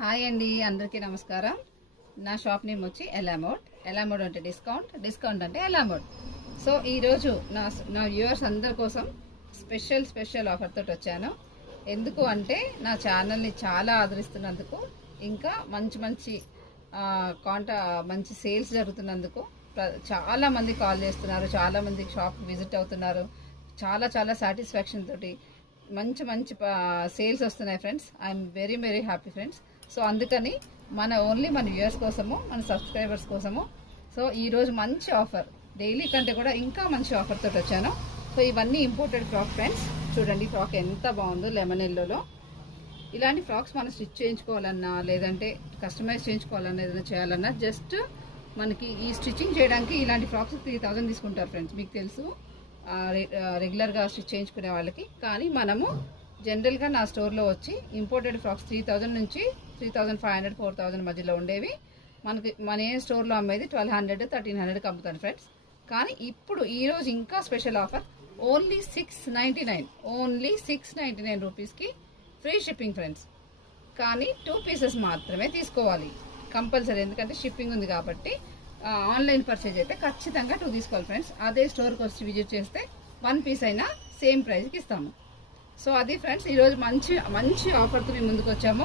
Hi అండి, అందరికీ నమస్కారం. నా షాప్ నేమ్ వచ్చి ఎలామోడ్ అంటే డిస్కౌంట్ అంటే ఎలామోడ్. సో ఈరోజు నా వ్యూవర్స్ అందరి కోసం స్పెషల్ ఆఫర్ తోటి వచ్చాను. ఎందుకు అంటే నా ఛానల్ని చాలా ఆదరిస్తున్నందుకు, ఇంకా మంచి మంచి సేల్స్ జరుగుతున్నందుకు చాలామంది కాల్ చేస్తున్నారు, చాలామంది షాప్కి విజిట్ అవుతున్నారు. చాలా సాటిస్ఫాక్షన్ తోటి మంచి సేల్స్ వస్తున్నాయి friends. I'm very happy friends. So అందుకని మన వ్యూవర్స్ కోసము, మన సబ్స్క్రైబర్స్ కోసము సో ఈరోజు మంచి ఆఫర్, డైలీ కంటే కూడా ఇంకా మంచి ఆఫర్ తోటి వచ్చాను. సో ఇవన్నీ ఇంపోర్టెడ్ ఫ్రాక్ ఫ్రెండ్స్. చూడండి ఫ్రాక్ ఎంత బాగుందో, లెమన్ ఎల్లోలో. ఇలాంటి ఫ్రాక్స్ మనం స్టిచ్ చేయించుకోవాలన్నా, లేదంటే కస్టమైజ్ చేయించుకోవాలన్నా, ఏదైనా చేయాలన్నా జస్ట్ మనకి ఈ స్టిచ్చింగ్ చేయడానికి ఇలాంటి ఫ్రాక్స్ 3000 తీసుకుంటారు ఫ్రెండ్స్. మీకు తెలుసు, రెగ్యులర్గా స్టిచ్ చేయించుకునే వాళ్ళకి. కానీ మనము జనరల్గా నా స్టోర్లో వచ్చి ఇంపోర్టెడ్ ఫ్రాక్స్ 3000 నుంచి 3500, 4000 మధ్యలో ఉండేవి. మన ఏ స్టోర్లో అమ్మేది 1200, 1300కి అమ్ముతాను ఫ్రెండ్స్. కానీ ఇప్పుడు ఈరోజు ఇంకా స్పెషల్ ఆఫర్, ఓన్లీ 699 రూపీస్కి ఫ్రీ షిప్పింగ్ ఫ్రెండ్స్. కానీ 2 పీసెస్ మాత్రమే తీసుకోవాలి కంపల్సరీ, ఎందుకంటే షిప్పింగ్ ఉంది కాబట్టి. ఆన్లైన్ పర్చేజ్ అయితే ఖచ్చితంగా 2 తీసుకోవాలి ఫ్రెండ్స్. అదే స్టోర్కి వచ్చి విజిట్ చేస్తే 1 పీస్ అయినా సేమ్ ప్రైస్కి ఇస్తాము. సో అది ఫ్రెండ్స్, ఈరోజు మంచి ఆఫర్తో మేము ముందుకు వచ్చాము.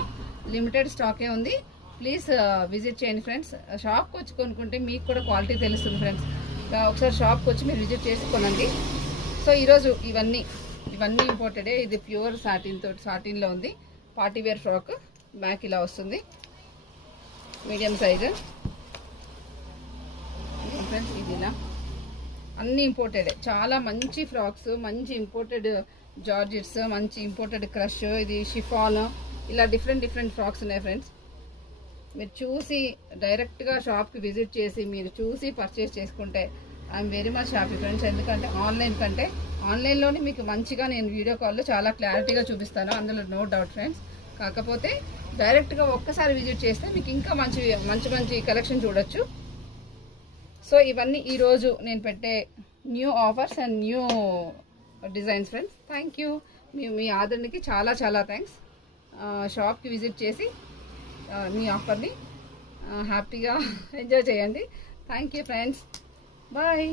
లిమిటెడ్ స్టాకే ఉంది. ప్లీజ్ విజిట్ చేయండి ఫ్రెండ్స్. షాప్కి వచ్చి కొనుక్కుంటే మీకు కూడా క్వాలిటీ తెలుస్తుంది ఫ్రెండ్స్. ఒకసారి షాప్కి వచ్చి మీరు విజిట్ చేసి కొనండి. సో ఈరోజు ఇవన్నీ ఇంపోర్టెడే. ఇది ప్యూర్ సాటిన్లో ఉంది. పార్టీ వేర్ ఫ్రాక్, బ్యాక్ ఇలా వస్తుంది, మీడియం సైజు ఫ్రెండ్స్. ఇది ఇలా అన్నీ ఇంపోర్టెడే. చాలా మంచి ఫ్రాక్స్, మంచి ఇంపోర్టెడ్ జార్జెట్స్, మంచి ఇంపోర్టెడ్ క్రష్, ఇది షిఫాన్, ఇలా డిఫరెంట్ ఫ్రాక్స్ ఉన్నాయి ఫ్రెండ్స్. మీరు చూసి డైరెక్ట్గా షాప్కి విజిట్ చేసి మీరు చూసి పర్చేస్ చేసుకుంటే I'm very much happy friends. ఎందుకంటే ఆన్లైన్ కంటే ఆన్లైన్లోనే మీకు మంచిగా నేను వీడియో కాల్లో చాలా క్లారిటీగా చూపిస్తాను, అందులో నో డౌట్ ఫ్రెండ్స్. కాకపోతే డైరెక్ట్గా ఒక్కసారి విజిట్ చేస్తే మీకు ఇంకా మంచి కలెక్షన్ చూడొచ్చు. సో ఇవన్నీ ఈరోజు నేను పెట్టే new offers and new designs friends. Thank you. మీ ఆదరణకి చాలా థ్యాంక్స్. షాప్కి విజిట్ చేసి మీ ఆఫర్ని హ్యాపీగా ఎంజాయ్ చేయండి. Thank you friends. బాయ్.